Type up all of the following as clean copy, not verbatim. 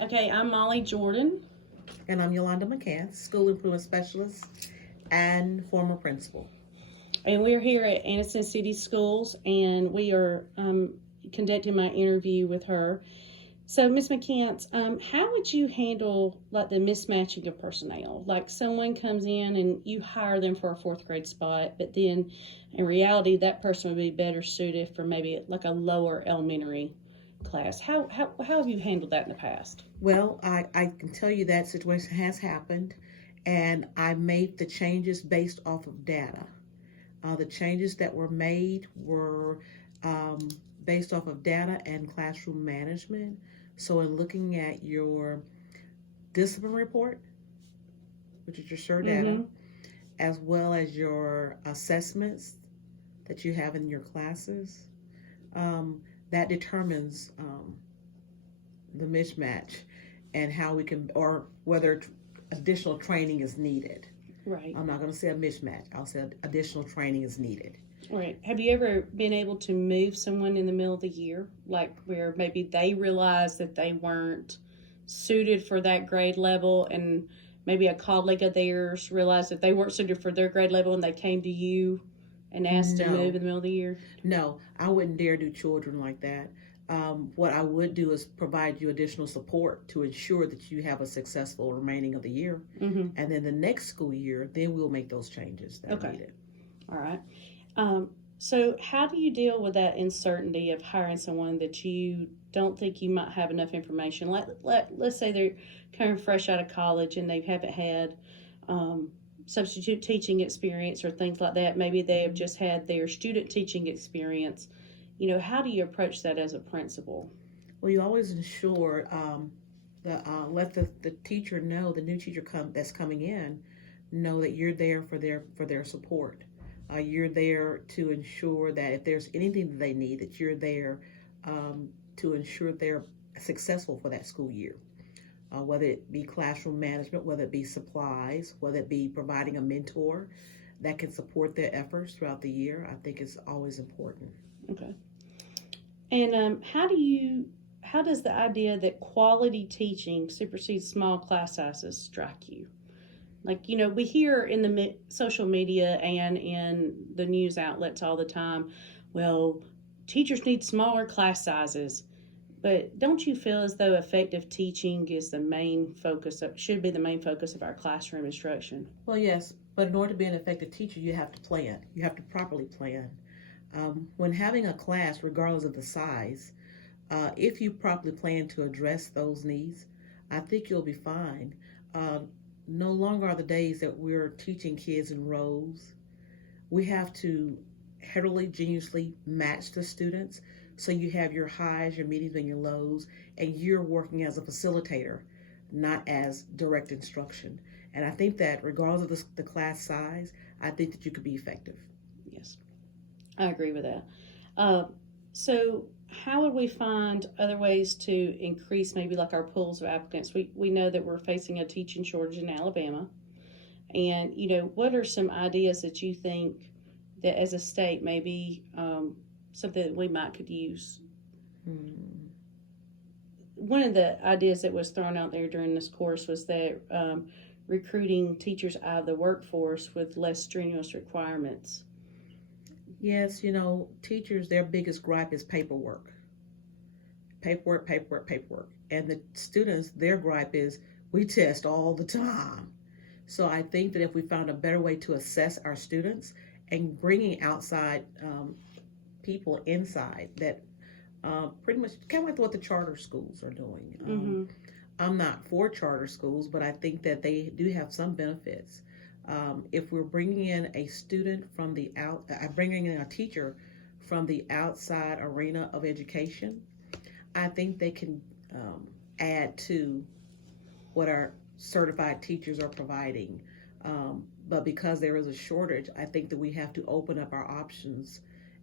Okay, I'm Molly Jordan. And I'm Yolanda McCants, School Improvement Specialist and former principal. And we're here at Anniston City Schools, and we are conducting my interview with her. So, Ms. McCants, how would you handle like the mismatching of personnel? Like someone comes in and you hire them for a fourth grade spot, but then in reality, that person would be better suited for maybe like a lower elementary class. How have you handled that in the past? Well, I can tell you that situation has happened, and I made the changes based off of data. The changes that were made were um, based off of data and classroom management. So, in looking at your discipline report, which is your SURE data, Mm-hmm. as well as your assessments that you have in your classes, um, that determines the mismatch and how we can, or whether additional training is needed. Right. I'm not going to say a mismatch. I'll say additional training is needed. Right. Have you ever been able to move someone in the middle of the year, like where maybe they realized that they weren't suited for that grade level, and maybe a colleague of theirs realized that they weren't suited for their grade level, and they came to you and asked to move No, in the middle of the year? no, I wouldn't dare do children like that. What I would do is provide you additional support to ensure that you have a successful remaining of the year. Mm-hmm. And then the next school year, then we'll make those changes that are Okay. needed. All right. So how do you deal with that uncertainty of hiring someone that you don't think you might have enough information? Let's say they're kind of fresh out of college and they haven't had substitute teaching experience or things like that. Maybe they have just had their student teaching experience. How do you approach that as a principal? Well, you always ensure let the teacher know, the new teacher that's coming in, know that you're there for their support. You're there to ensure that if there's anything that they need, that you're there to ensure they're successful for that school year. Whether it be classroom management, whether it be supplies, whether it be providing a mentor that can support their efforts throughout the year, I think is always important. Okay. And how does the idea that quality teaching supersedes small class sizes strike you? Like, we hear in the social media and in the news outlets all the time, well, teachers need smaller class sizes. But don't you feel as though effective teaching is should be the main focus of our classroom instruction? Well, yes, but in order to be an effective teacher, you have to plan. You have to properly plan. When having a class, regardless of the size, if you properly plan to address those needs, I think you'll be fine. Uh, no longer are the days that we're teaching kids in rows. We have to heterogeneously match the students. So you have your highs, your mediums, and your lows, and you're working as a facilitator, not as direct instruction. And I think that regardless of the class size, I think that you could be effective. Yes, I agree with that. Uh, so, how would we find other ways to increase maybe like our pools of applicants? We know that we're facing a teaching shortage in Alabama. And, what are some ideas that you think that as a state maybe something that we might could use? Hmm. One of the ideas that was thrown out there during this course was that recruiting teachers out of the workforce with less strenuous requirements. Yes, teachers, their biggest gripe is paperwork. Paperwork, paperwork, paperwork. And the students, their gripe is we test all the time. So I think that if we found a better way to assess our students and bringing outside people inside, that pretty much kind of like what the charter schools are doing. Mm-hmm. I'm not for charter schools, but I think that they do have some benefits. If we're bringing in a student from bringing in a teacher from the outside arena of education, I think they can add to what our certified teachers are providing. But because there is a shortage, I think that we have to open up our options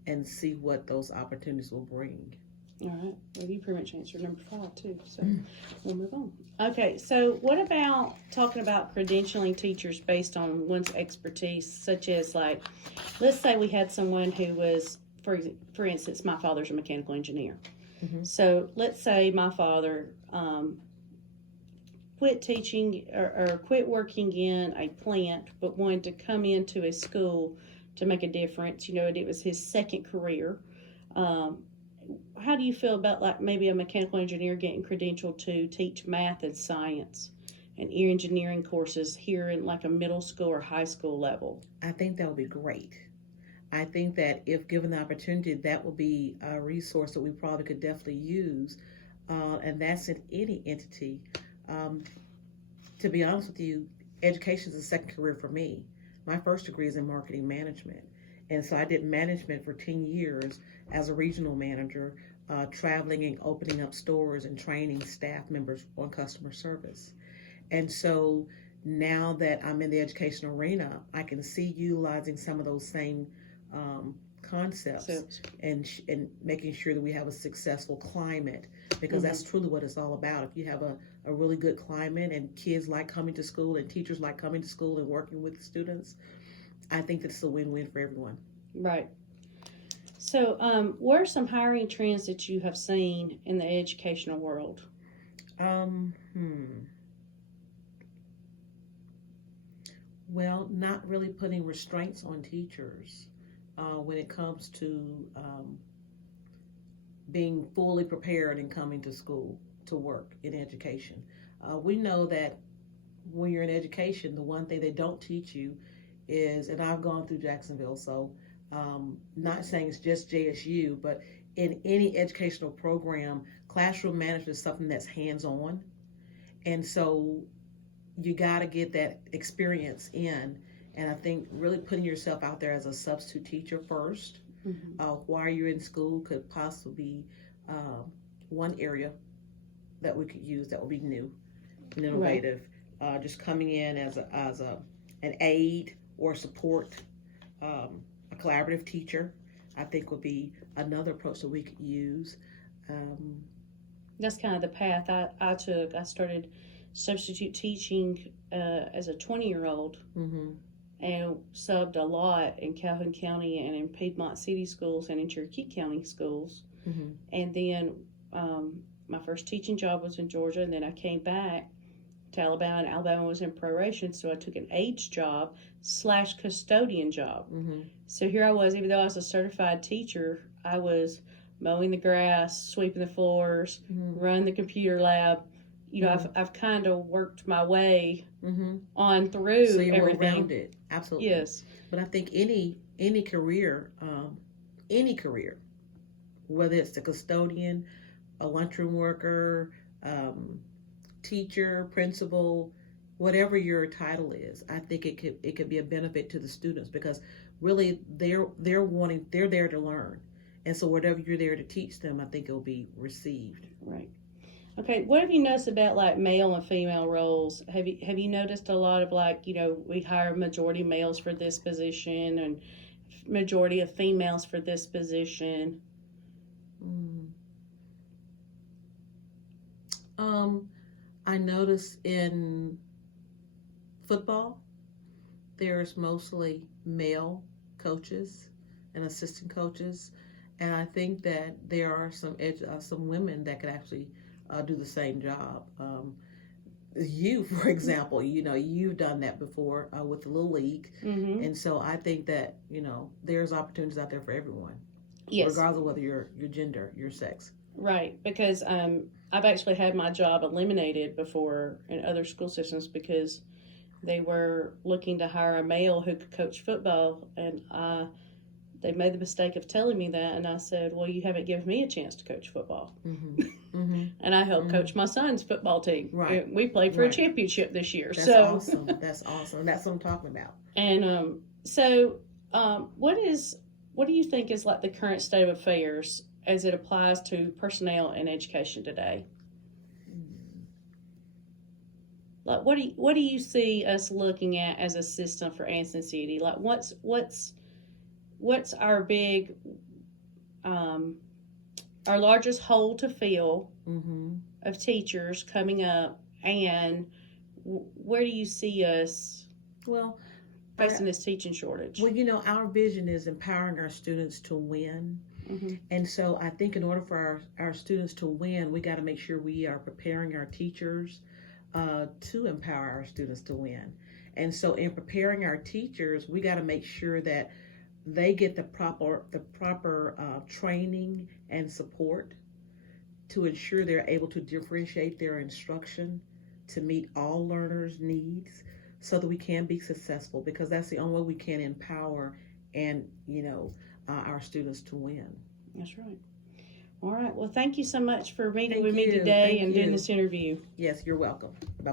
and see what those opportunities will bring. All right. Well, you pretty much answered number 5 too, so we'll move on. Okay. So, what about talking about credentialing teachers based on one's expertise, such as like, let's say we had someone who was, for instance, my father's a mechanical engineer. Mm-hmm. So let's say my father quit teaching or quit working in a plant, but wanted to come into a school to make a difference. You know, it was his second career. Um, how do you feel about like maybe a mechanical engineer getting credentialed to teach math and science and engineering courses here in like a middle school or high school level? I think that would be great. I think that if given the opportunity, that would be a resource that we probably could definitely use, and that's in any entity. Um, to be honest with you, education is a second career for me. My first degree is in marketing management. And so I did management for 10 years as a regional manager, traveling and opening up stores and training staff members on customer service. And so now that I'm in the education arena, I can see utilizing some of those same concepts So, and making sure that we have a successful climate, because that's truly what it's all about. If you have a really good climate and kids like coming to school and teachers like coming to school and working with students, I think that's a win-win for everyone. right. So, what are some hiring trends that you have seen in the educational world? Um, hmm. Well, not really putting restraints on teachers when it comes to being fully prepared and coming to school to work in education. We know that when you're in education, the one thing they don't teach you is, and I've gone through Jacksonville, so not saying it's just JSU, but in any educational program, classroom management is something that's hands-on. And so you got to get that experience in. And I think really putting yourself out there as a substitute teacher first, while you're in school, could possibly be one area that we could use that would be new and innovative. Right. Just coming in as an aid or support, a collaborative teacher, I think would be another approach that we could use. That's kind of the path I took. I started substitute teaching as a 20-year-old and subbed a lot in Calhoun County and in Piedmont City schools and in Cherokee County schools. And then my first teaching job was in Georgia, and then I came back to Alabama, and Alabama was in proration, so I took an aides job / custodian job. So here I was, even though I was a certified teacher, I was mowing the grass, sweeping the floors, running the computer lab. You know, I've kind of worked my way on through so you're everything. Well-rounded. Absolutely. Yes. But I think any career, whether it's the custodian, a lunchroom worker, teacher, principal, whatever your title is, I think it could be a benefit to the students, because really they're there to learn, and so whatever you're there to teach them, I think it'll be received. Right. Okay. What have you noticed about like male and female roles? Have you noticed a lot of like, you know, we hire majority males for this position and majority of females for this position? I notice in football, there's mostly male coaches and assistant coaches, and I think that there are some women that could actually do the same job. You, for example, you know, you've done that before with the Little League, and so I think that, you know, there's opportunities out there for everyone, regardless of whether your gender, your sex. Right, because I've actually had my job eliminated before in other school systems because they were looking to hire a male who could coach football, and they made the mistake of telling me that, and I said, well, you haven't given me a chance to coach football. And I helped coach my son's football team. Right. We played for a championship this year. That's awesome. That's awesome. That's what I'm talking about. And what do you think is like the current state of affairs as it applies to personnel in education today? Like, what do you see us looking at as a system for Anniston City? Like, what's our big, our largest hole to fill of teachers coming up, and where do you see us facing this teaching shortage? Well, you know, our vision is empowering our students to win. And so I think in order for our students to win, we got to make sure we are preparing our teachers to empower our students to win. And so in preparing our teachers, we got to make sure that they get the proper training and support to ensure they're able to differentiate their instruction to meet all learners' needs so that we can be successful, because that's the only way we can empower and our students to win. That's right. All right. Well, thank you so much for meeting Thank with me you. today Thank and doing you. this interview. Yes, you're welcome. Bye-bye.